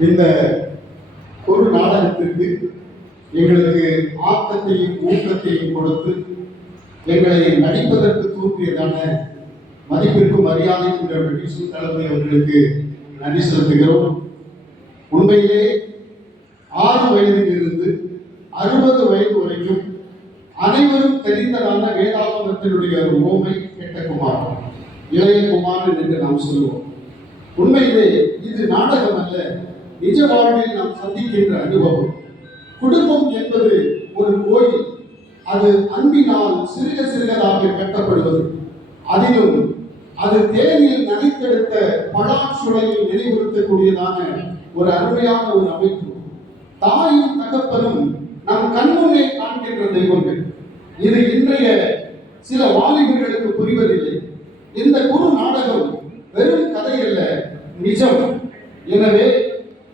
இந்த ஒரு நாடகத்திற்கு எங்களுக்கு ஆக்கத்தையும் ஊக்கத்தையும் கொடுத்து எங்களை நடிப்பதற்கு தூண்டியதான மதிப்பிற்கும் மரியாதைக்கும் பிரிட்டிஷ் தளபதி அவர்களுக்கு நன்றி செலுத்துகிறோம். உண்மையிலே ஆறு வயதில் இருந்து அறுபது வயது வரைக்கும் அனைவரும் தெரிந்ததான வேதாகமத்தினுடைய ஒரு ஓமை கெட்ட குமாரன் இளைய என்று நாம் சொல்லுவோம். உண்மையிலே இது நாடகம் அல்ல நிஜ வாழ்வில் நாம் சந்திக்கின்ற அனுபவம். குடும்பம் என்பது ஒரு கோயில். அது அன்பினால் சிறுக சிறுகதாக கட்டப்படுவது. அதிலும் அது தேனில் நனைத்தெடுத்த பழாச்சுளையில் நினைவுறுத்தக்கூடியதான ஒரு அருமையான ஒரு அமைப்பு. தாயும் தகப்பனும் நம் கண்முன்னே காண்கின்ற தெய்வங்கள். இது இன்றைய சில வாலிபர்களுக்கு புரிவதில்லை. இந்த குரு நாடகம் வெறும் கதை அல்ல நிஜம். எனவே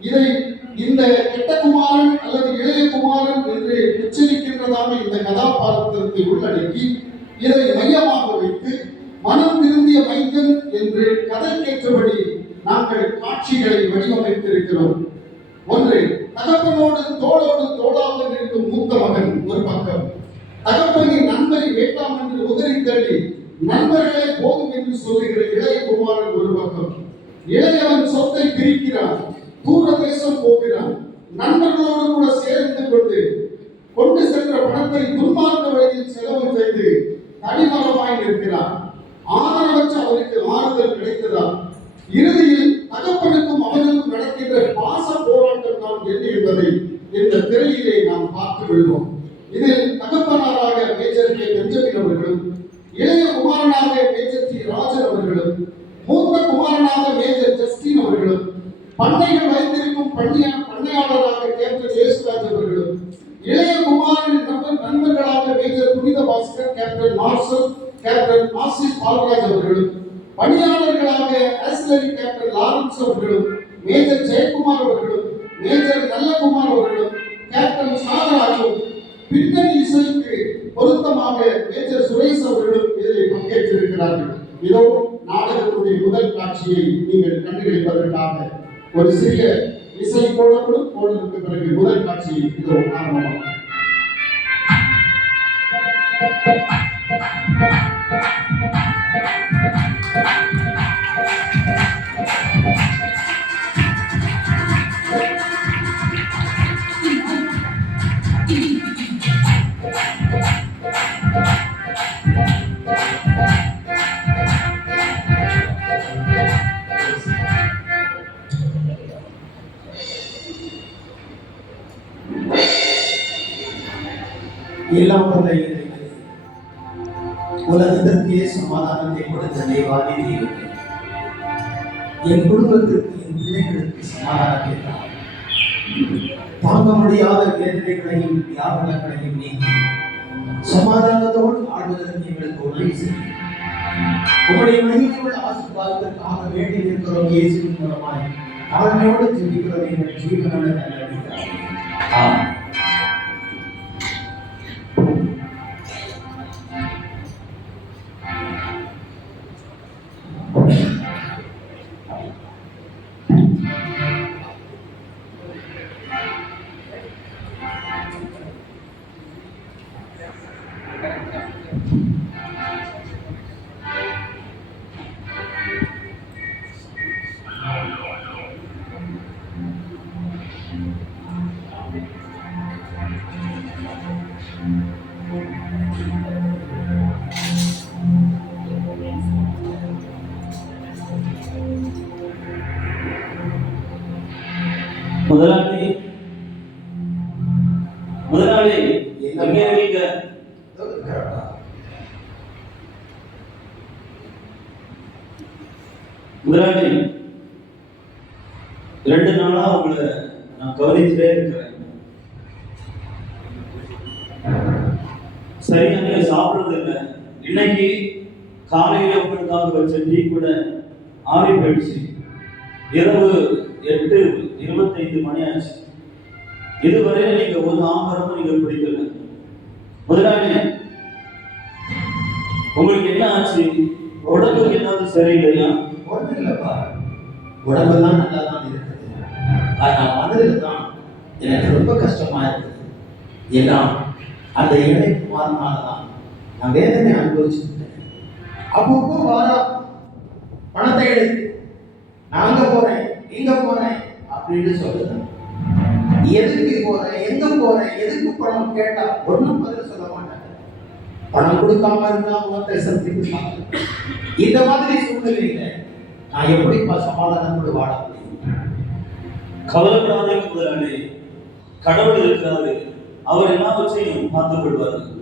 இதை இந்த கெட்டகுமாரன் அல்லது இளைய குமாரன் என்று உச்சரிக்கின்றதான இந்த கதாபாத்திரத்தை உள்ளடக்கி இதை மையமாக வைத்து மனம் திருந்திய மைந்தன் என்று கதைக்கேற்றபடி நாங்கள் காட்சிகளை வடிவமைத்திருக்கிறோம். ஒன்று தகப்பனோடு தோளோடு தோளாக நிற்கும் மூத்த மகன் ஒரு பக்கம். தகப்பனின் நண்பரை வேண்டாம் என்று உதறி தள்ளி நண்பர்களே போதும் என்று சொல்லுகிற இளைய குமாரன் ஒரு பக்கம். இளையவன் சொத்தை பிரிக்கிறான். தூர தேசம் போகிறான். நண்பர்களோடு கூட சேர்ந்து கொண்டு கொண்டு சென்ற பணத்தை துன்மார்க்க வழியில் செலவு செய்து தனிமரமாய் நிற்கிறார் ஆதரவற்ற அவருக்கு ஆறுதல் கிடைத்ததா? இறுதியில் தகப்பனுக்கும் அவனுக்கும் நடக்கின்ற பாச போராட்டம் தான் என்ன என்பதை இந்த திரையிலே நாம் பார்த்து விடுவோம். இதில் தகப்பனாராக மேஜர் கே. பெஞ்சமின் அவர்களும் இளைய குமாரனாக மேஜர் டி. ராஜன் அவர்களும் மூத்த குமாரனாக மேஜர் ஜஸ்டின் அவர்களும் பண்ணைகள் வைத்திருக்கும் பண்ணையா பண்ணையாளராக கேப்டன் இயேசுராஜ் அவர்களும் இளைய குமாரின் நண்பர் நண்பர்களாக மேஜர் புனித Bhaskar captain marshal captain Ashish Balraj அவர்களும் பணியாளர்களாக ஆசிலரி கேப்டன் லாரன்ஸ் அவர்களும் மேஜர் ஜெயக்குமார் அவர்களும் மேஜர் நல்லகுமார் அவர்களும் கேப்டன் சாகராஜும் பின்னணி இசைக்கு பொருத்தமாக மேஜர் சுரேஷ் அவர்களும் இதில் பங்கேற்றிருக்கிறார்கள். இதோ நாடகத்துடைய முதல் காட்சியை நீங்கள் கண்டுகளிப்பதற்காக ஒரு சிறிய இசை போடப்படும் போடுவதற்கு பிறகு முதல் காட்சி இது ஆரம்பமாகும் Thank you. எல்லாம் வல்ல இறைவனே, உலகத்திற்கே சமாதானத்தை கொடுத்த தெய்வாதி தெய்வமே என் குடும்பத்திற்கு என் பிள்ளைகளுக்கு சமாதானத்தை தாரும். தாங்க முடியாத வேதனைகளையும் தியாகங்களையும் நீக்கி சமாதானத்தோடு வாழ்வதற்கு எங்களுக்கு உதவி செய்யும் உங்களுடைய மகிழ்ச்சியுள்ள ஆசீர்வாதத்திற்காக வேண்டி நிற்கிறோம் இயேசுவின் மூலமாய். தாழ்மையோடு ஜெபிக்கிறோம் எங்கள் ஜீவனான நல்லடிக்கிறார் ஆமாம் முதலாளி ரெண்டு நாளா உங்களை நான் கவனிச்சுட்டே இருக்கிறேன். சரியா நீங்க சாப்பிடுறது இல்லை. இன்னைக்கு காலையில உங்களுக்காக வச்ச டீ கூட ஆறி போயிடுச்சு. இரவு எட்டு இருபத்தைந்து மணி ஆச்சு. இதுவரை நீங்க ஒரு ஆகாரமும் நீங்க பிடிக்கல முதலாளி உங்களுக்கு என்ன ஆச்சு? உடம்புக்கு ஏதாவது சரியில்லையா? ஒன்றும் உடம்பு உடம்பெல்லாம் நல்லா தான் இருக்குது. ஆனால் நான் தான் எனக்கு ரொம்ப கஷ்டமா இருக்குது. ஏன்னா அந்த இணைப்பு மாறினால தான் நான் வேதனை அனுபவிச்சுட்டேன் அப்பப்போ வாரா பணத்தை எடு. நான் அங்கே போகிறேன் இங்கே போகிறேன் அப்படின்னு சொல்லுதான் எதுக்கு போறேன் எங்க போறேன் எதுக்கு பணம் கேட்டா ஒன்றும் பதில் சொல்ல மாட்டாங்க. பணம் கொடுக்காம இருந்தா முகத்தை சந்திப்பு இந்த மாதிரி சூழ்நிலையில நான் எப்படிப்பா சமாதானத்தோடு வாழ முடியும் கவலைப்படாதீங்க முதலாளி. கடவுள் இருக்கிறாரு. அவர் எல்லாவற்றையும் பார்த்துக் கொள்வார்.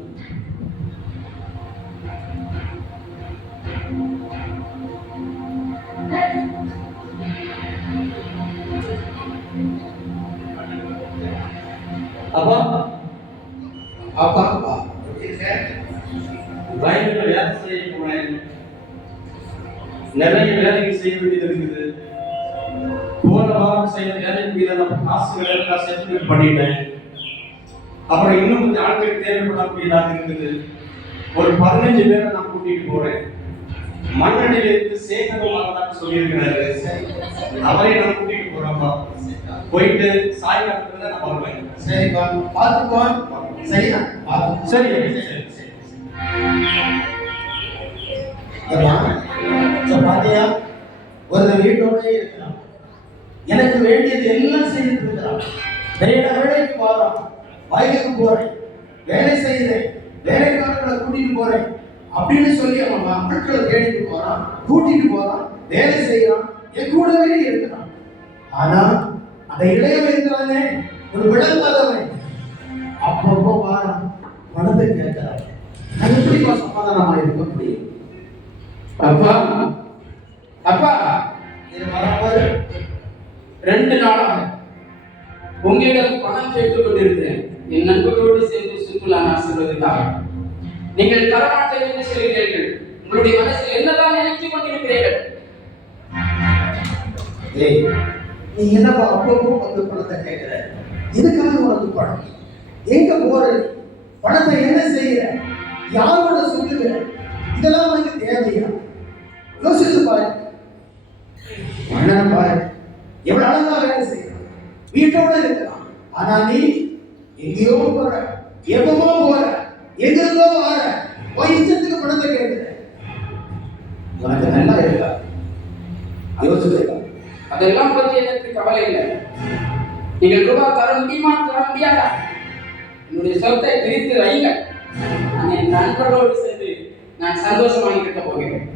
அப்பா? அப்பா அப்பா. செய்ய போனேன். நிறைய வேலைக்கு செய்ய வேண்டியது இருக்குது. போன வாரம் செய்ய வேலைக்கு மீது நம்ம காசுகள் எல்லாம் செட்டில்மெண்ட் பண்ணிட்டேன். அப்புறம் இன்னும் கொஞ்சம் ஆட்கள் தேவைப்படக்கூடியதாக இருக்குது. ஒரு பதினஞ்சு பேரை நான் கூட்டிட்டு போறேன். மண்ணடியில இருந்து சேகரம் வரதான் சொல்லியிருக்கிறாரு. அவரை நான் கூட்டிட்டு போறேன்ப்பா. போயிட்டு சாயங்காலத்துல நான் வருவேன். சரிப்பா. பார்த்துப்பா. பார்த்து சரி சரி சரி பாத்தியா ஒரு வீட்டோட இருக்கிறான். எனக்கு வேண்டியது எல்லாம் செய்துட்டு இருக்கிறான். வேற வேலைக்கு போறான். வயலுக்கு போறேன். வேலை செய்யறேன் வேலைக்காரர்களை கூட்டிட்டு போறேன். அப்படின்னு சொல்லி அவன் மக்களை தேடிட்டு போறான். கூட்டிட்டு போறான். வேலை செய்யறான் என் கூடவே இருக்கிறான். ஆனா அந்த இளைய இருக்கிறானே. ஒரு விளங்காதவன் அப்பப்போ வாரான் மனதை கேட்கிறான். நான் எப்படிப்பா சமாதானமா இருக்க முடியும்? அப்பா அப்பா இது வரப்பாரு ரெண்டு நாளாக உங்களிடம் பணம் கேட்டுக் கொண்டிருக்கிறேன் என் நண்பர்களோடு சேர்ந்து சுற்றுலா நான் செல்வதற்காக நீங்கள் தரமாட்டேன் என்று சொல்கிறீர்கள். உங்களுடைய மனசில் என்னதான் நினைத்துக் கொண்டிருக்கிறீர்கள்? ஏய் நீ என்னப்பா அப்பப்போ வந்து பணத்தை கேட்கிற எதுக்காக உனக்கு பணம்? எங்க போற பணத்தை என்ன செய்யற? யாரோட சொல்லுகிற இதெல்லாம் உனக்கு தேவையா? யோசிச்சு பாரு. அண்ணன் பாரு எவ்வளவு அழகா வேலை செய்யறான். வீட்டோட இருக்கலாம் ஆனா நீ எங்கேயோ போற எப்பவோ போற எங்கிருந்தோ வர உன் இஷ்டத்துக்கு பணத்தை கேட்கிற உனக்கு நல்லா இருக்கா? யோசிச்சு அதெல்லாம் பற்றி எனக்கு கவலை இல்லை. நீங்கள் ரூபாய் தர முடியுமா தர முடியாதா? என்னுடைய சொத்தை பிரித்து வைங்க நான் என் நண்பர்களோடு சேர்ந்து நான் சந்தோஷமாக இருக்க போகிறேன்.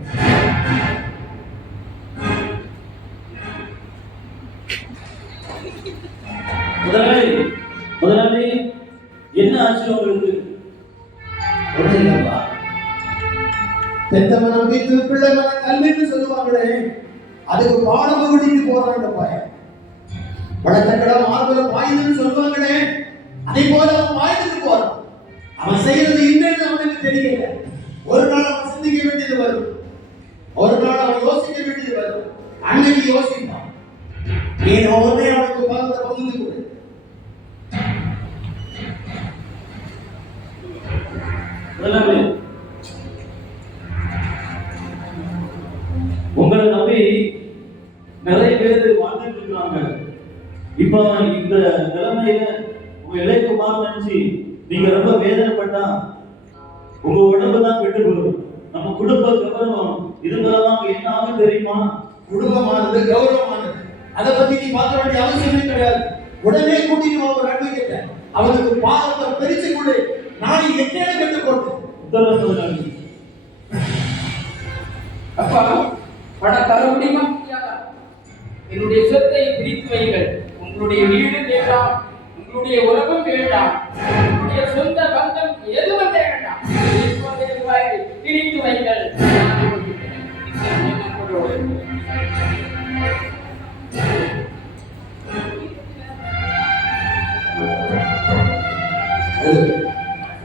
முதலாளி முதலாளி என்ன ஆச்சு உங்களுக்கு? ஒண்ணும் இல்லப்பா. பெத்த மனம் வீட்டு பிள்ளை மனம் கல்வின்னு சொல்லுவாங்களே அதுக்கு பாடம் கூட்டிட்டு போறாங்க பையன் வளர்த்தக்கடா மார்பல பாயுதுன்னு சொல்லுவாங்களே அதே போல அவன் பாய்ந்துட்டு போறான். அவன் செய்யறது இன்னும் அவனுக்கு தெரியல. ஒரு நாள் அவன் சிந்திக்க வேண்டியது வரும். ஒரு நாள் அவன் யோசிக்க வேண்டியது வரும். அன்னைக்கு யோசிப்பான். நீ ஒன்னே உங்க உடம்பு தான் கெட்டு போகும் நம்ம குடும்ப கௌரவம் இதுங்களெல்லாம் என்ன ஆகும் தெரியுமா? குடும்பமானது கௌரவமானது. அதை பத்தி நீ பார்க்க வேண்டிய அவசியமே கிடையாது. உடனே கூட்டிட்டு வா ஒரு அட்வொகேட்ட அவனுக்கு பாவத்தை பிரிச்சு கொடு. நான் எக்கேட கட்டு போட்டு உத்தரவு முதலாளி அப்பா பணம் தர முடியுமா? என்னுடைய சொத்தை பிரித்து வைங்கள் உங்களுடைய வீடு வேண்டாம் உங்களுடைய உறவும் வேண்டாம். உங்களுடைய சொந்த பந்தம் எதுவும் வேண்டாம். பிரித்து வைங்கள்.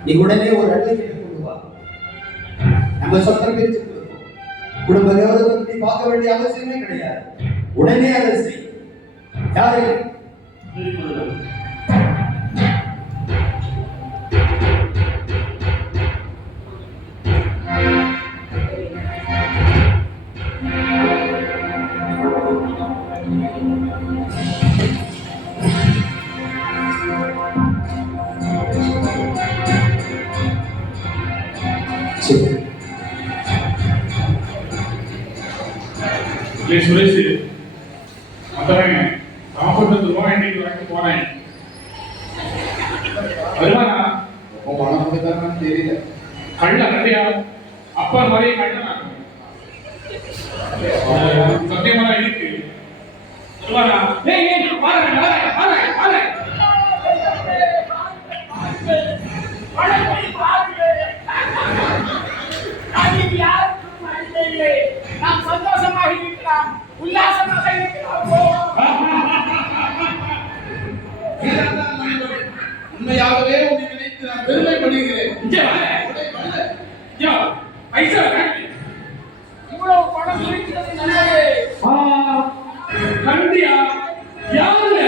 நீ உடனே ஒரு அட்வொகேட்ட கொண்டு வா. நம்ம சொத்தை பிரிச்சு கொடுப்போம். குடும்ப கௌரவத்தை பத்தி பார்க்க வேண்டிய அவசியமே கிடையாது. உடனே அதை செய். யாரு? இல்லை சுரேஷ் வந்தவன் சாப்பிட்டு ரூபாய் இன்னைக்கு வரைக்கும் போனேன். வருவானா அப்போ பணம் கொடுத்தாங்கன்னு தெரியல. கள்ள நிறையா அப்பா மாதிரியே கள்ளனா சத்தியமா இருக்கு. வருவானா ஏய் ஏய் வாரேன் வாரேன் வாரேன் வாரேன் நாம் சந்தோஷமாக இருக்கலாம் உல்லாசமாக உண்மையாகவே உன்னை நினைத்து நான் பெருமைப்படுகிறேன். இவ்வளவு பணம் இருக்கிறது நல்லது ஆ கண்டியா யாருல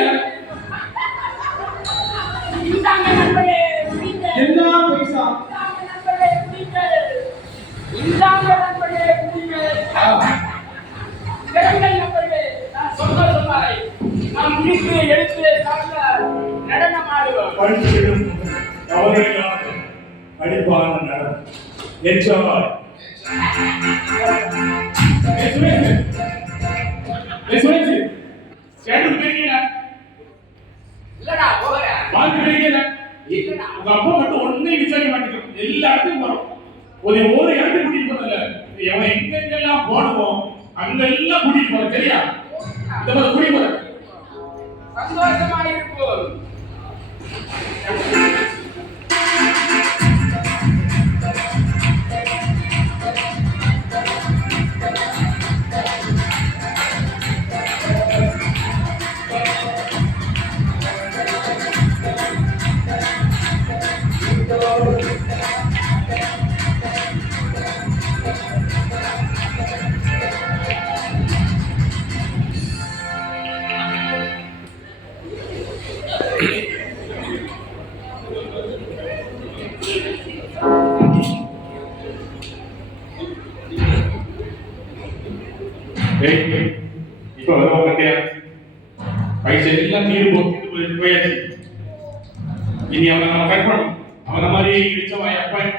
இனி அவனை நம்ம கற்பணும். அவன மாதிரி இடிச்சவன் எப்பன்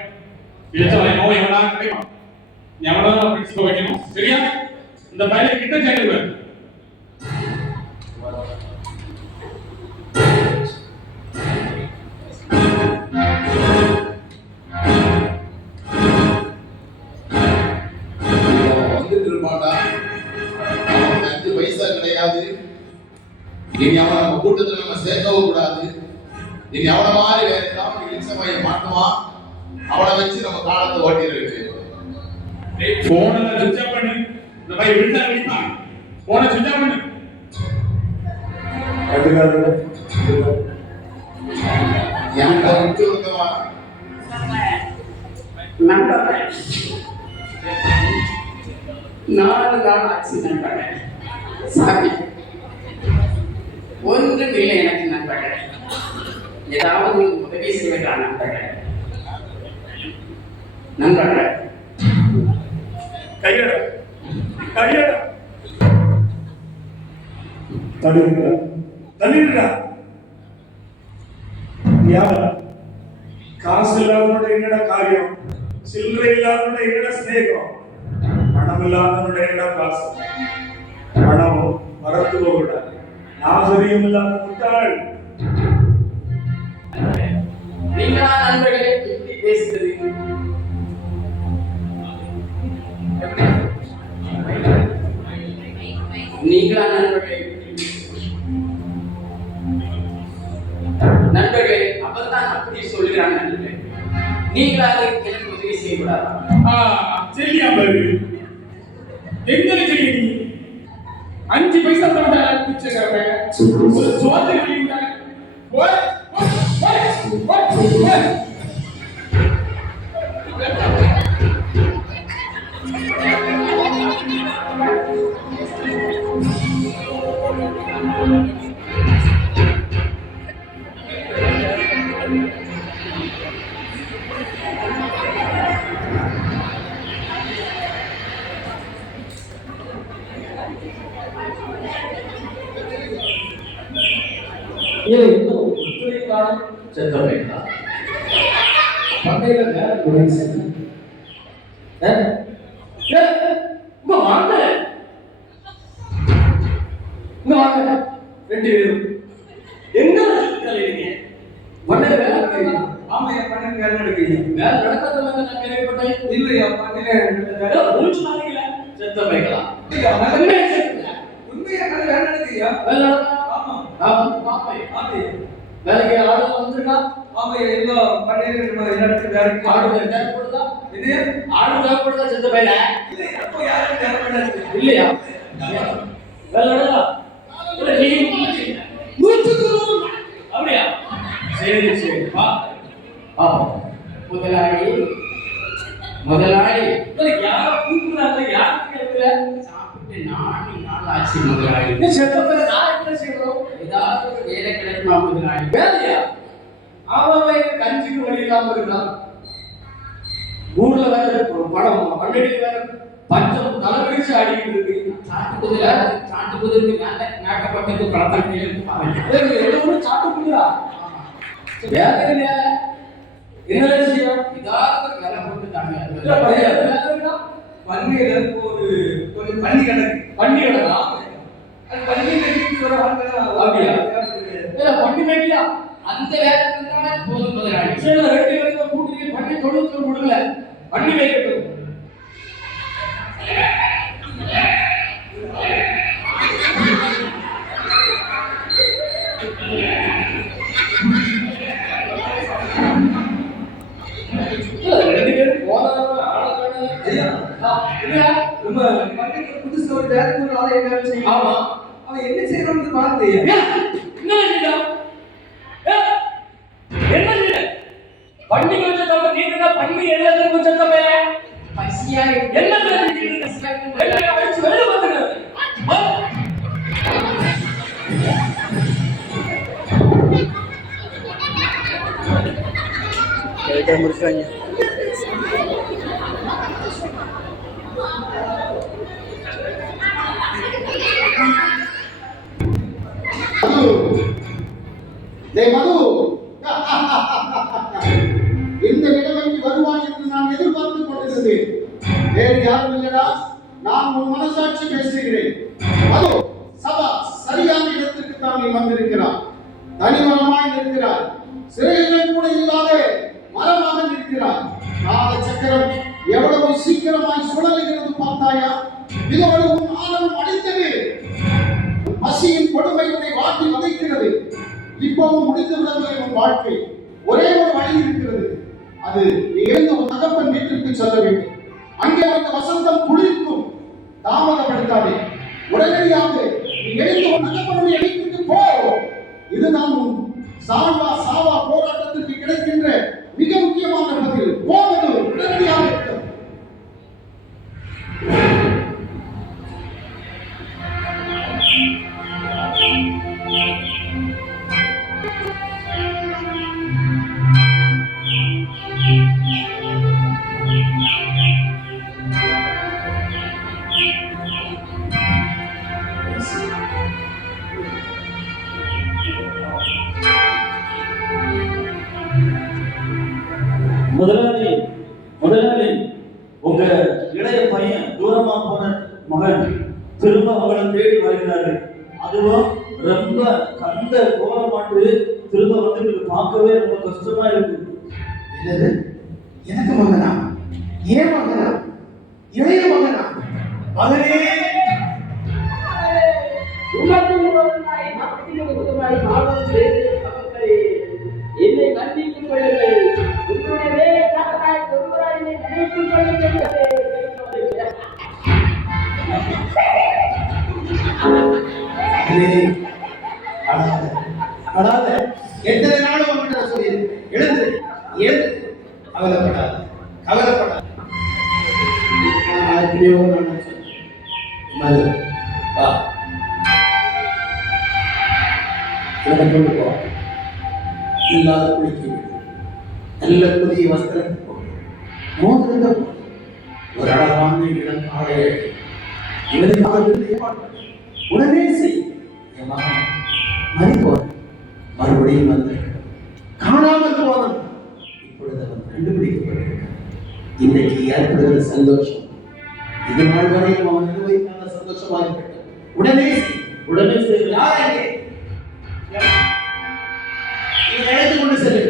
இடிச்சவன் நோய் எவனா கிடைக்கும் நீ அவனை தான் பிடிச்சு வைக்கணும். சரியா? இந்த பையனை கிட்ட சேர்ந்துருவேன் அவன் அஞ்சு பைசா கிடையாது. இனி அவனை நம்ம கூட்டத்துல நம்ம சேர்க்கவும் கூடாது. இனி அவனை மாதிரி வேற ஏதாவது இழிச்சமையை மாட்டுவான் அவனை வச்சு நம்ம காலத்தை ஓட்டிடுறது போன சுவிட்ச் பண்ணு. இந்த பையன் விழுந்தா வெடிப்பான் போன சுவிட்ச் பண்ணு. நாலு நாள் ஆச்சு நண்பர்களே சாமி. ஒன்றும் இல்லை எனக்கு நண்பர்களே ஏதாவது உதவி செய்வீர்களா நண்பர்களே நண்பர்களே. கையட. கையட. தள்ளிடுடா தள்ளிடுடா யாரா? காசு இல்லாதவனோட என்னடா காரியம்? சில்லறை இல்லாதவனோட என்னடா ஸ்நேகம் பணம் இல்லாதவனோட என்னடா காசு? பணம் மறந்து போகக்கூடாது. நாகரிகம் இல்லாத முட்டாள் வேலைக்கு ஆளு வந்திருக்கா? ஆமாய்யா எல்லாம் பண்ணையில நம்ம எல்லா இடத்துலயும் வேலைக்கு ஆடு தேவைப்படுதா இல்லையா ஆடு தேவைப்படுதா செத்த அப்போ யாரும் வேலை பண்ணாது இல்லையா? வேலை நடக்கா இல்ல நீ நூற்றுக்கு நூறு. அப்படியா? சரி சரி. வா. வா முதலாளி. முதலாளி. யாரோ கூப்பிடுறாங்க யாருக்கு கேட்கல? ஆச்சு முதலாளி. செத்த பேர் நான் என்ன செய்யணும்? ஏதாவது ஒரு வேலை கிடைக்குமா முதலாளி? வேலையா? அவன் கஞ்சிக்கு வழி இல்லாம இருக்கான் ஊர்ல வேற படம் மண்ணடி வேற பஞ்சம் தலைவிரிச்சு ஆடிக்கிட்டு இருக்கு. மேல நாட்டப்பட்டது இல்லையா என்ன செய்யும்? இதாவது ஒரு வேலை போட்டு தாங்க பண்ணையில ஒரு பள்ளி கிடக்கு பண்ணி கிடக்கா அது பள்ளி கட்டிட்டு ஒரு அப்படியா? இல்ல பண்ணி வைக்கலையா அந்த வேலை இருந்தா போதும் முதலாளி. சரி ரெண்டு பேரும் கூட்டி பண்ணி கொடுக்கல. பண்ணி ரெண்டு போனாலும் இல்லையா? நம்ம பண்ணைக்கு புதுசு ஒரு ஆளை என்ன செய்யும் ஆமா. அவன் என்ன செய்யறான்னு பார்த்து? என்ன? ஏன்? என்ன செய்யல? பண்ணி கொஞ்சம் தப்பு நீங்க பண்ணி எல்லாத்தையும் கொஞ்சம் தப்பு பசியா என்ன அடிச்சு ஆ? மது இடத்திற்கு தனி நீ வந்திருக்கிறாய் தனிமரமாய் சிறைகள் கூட இல்லாத மரமாக நிற்கிறார். கால சக்கரம் எவ்வளவு சீக்கிரமாய் சுழலுகிறது பார்த்தாயா? இதோடு உன் ஆணவம் அடித்தது பசியின் கொடுமை உன்னை வாட்டி வதைக்கிறது. இப்பவும் முடிந்து விடவில்லை உன் வாழ்க்கை. ஒரே ஒரு வழி இருக்கிறது. அது நீ எழுந்த உன் தகப்பன் வீட்டிற்கு செல்ல வேண்டும். அங்கே அந்த வசந்தம் குளிர்க்கும். தாமதப்படுத்தாதே. உடனடியாக நீ எழுந்த உன் தகப்பனுடைய வீட்டுக்கு போ. இதுதான் உன் சாவா சாவா போராட்டத்திற்கு கிடைக்கின்ற மிக முக்கியமான பதில். போவது உடனடியாக இருக்கும் உடனே செய். என் மகன் மறிப்போர் மறுபடியும் வந்து காணாமல் போனது. இப்பொழுது அவன் கண்டுபிடிக்கப்பட்டிருக்கிறான். இன்றைக்கு ஏற்படுகிற சந்தோஷம். இது நாள் வரையும் அவன் அனுபவிக்காத சந்தோஷமா இருக்கட்டும். உடனே உடனே செய்ய யார் அங்கே? இவனை அழைத்து கொண்டு செல்லு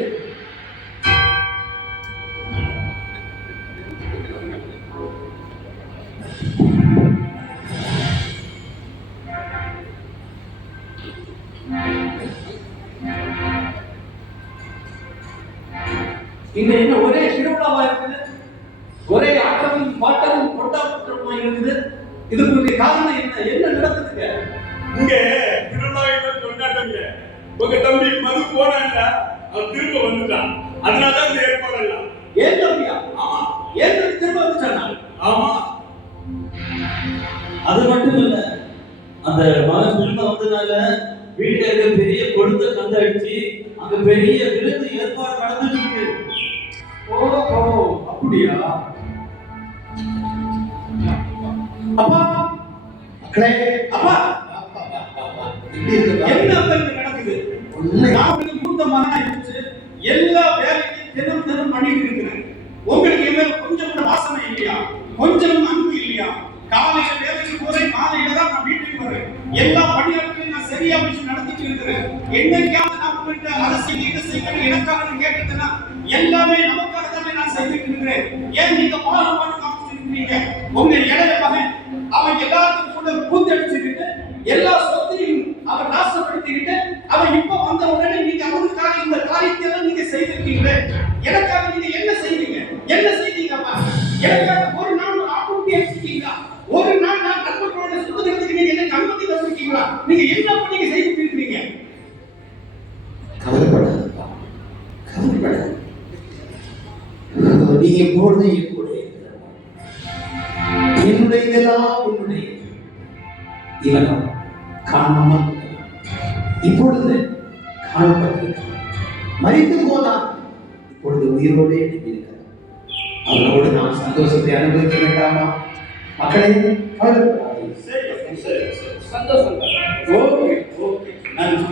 இதுக்கு காரணம் என்ன? என்ன நடக்குதுங்க? இங்க திருவிழாவில கொண்டாட்டங்க. உங்க தம்பி மது போனான்ல அவன் திரும்ப வந்துட்டான். அதனாலதான் இந்த ஏற்பாடு எல்லாம். ஏன் தம்பியா ஆமா. ஏன் தம்பி திரும்ப வந்துட்டானா? ஆமா. அது மட்டும் இல்ல அந்த மகன் திரும்ப வந்ததுனால வீட்டுல இருக்க பெரிய கொடுத்த கந்த அடிச்சு அங்க பெரிய விருந்து ஏற்பாடு நடந்துட்டு இருக்கு. ஓ அப்படியா? அப்பா. மக்களே அப்பா. என்ன நடக்குது? நாமளுக்கு மூத்த மகனா இருந்துச்சு எல்லா வேலையும் தினம் தினம் பண்ணிட்டு இருக்கிறேன். உங்களுக்கு என் கொஞ்சம் கூட வாசனை இல்லையா? கொஞ்சம் அன்பு இல்லையா? காலையில வேலைக்கு போறேன். மாலையில தான் நான் வீட்டுக்கு வரேன் எல்லா பணியாட்களையும் நான் சரியா வச்சு நடத்திட்டு இருக்கிறேன். என்னைக்காவது நான் உங்கள்கிட்ட அதை செய்ய இதை செய்ய எனக்காக நீ கேட்டதுன்னா எல்லாமே நமக்காக தானே நான் செய்துட்டு இருக்கிறேன். ஏன் நீங்க பாகுபாடு காமிச்சிருக்கீங்க உங்க இளைய என்னுடையதெல்லாம் உன்னுடைய காணாமல் இப்பொழுது காணப்பட்டிருக்கிறான் மறித்து போனான் இப்பொழுது உயிரோடே இருக்கிறான் அவனோடு நாம் சந்தோஷத்தை அனுபவிக்க வேண்டாமா? மக்களை சரி சந்தோஷம் ஓகே ஓகே. நன்றி.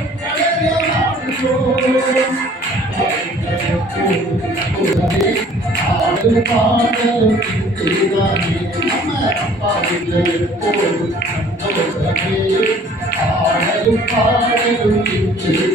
ஆடுவோம் பாடலும் இதுதானே நம்ம அப்பாவிலே போதும் சந்தோஷமே ஆடலும் பாடலும் இதுதானே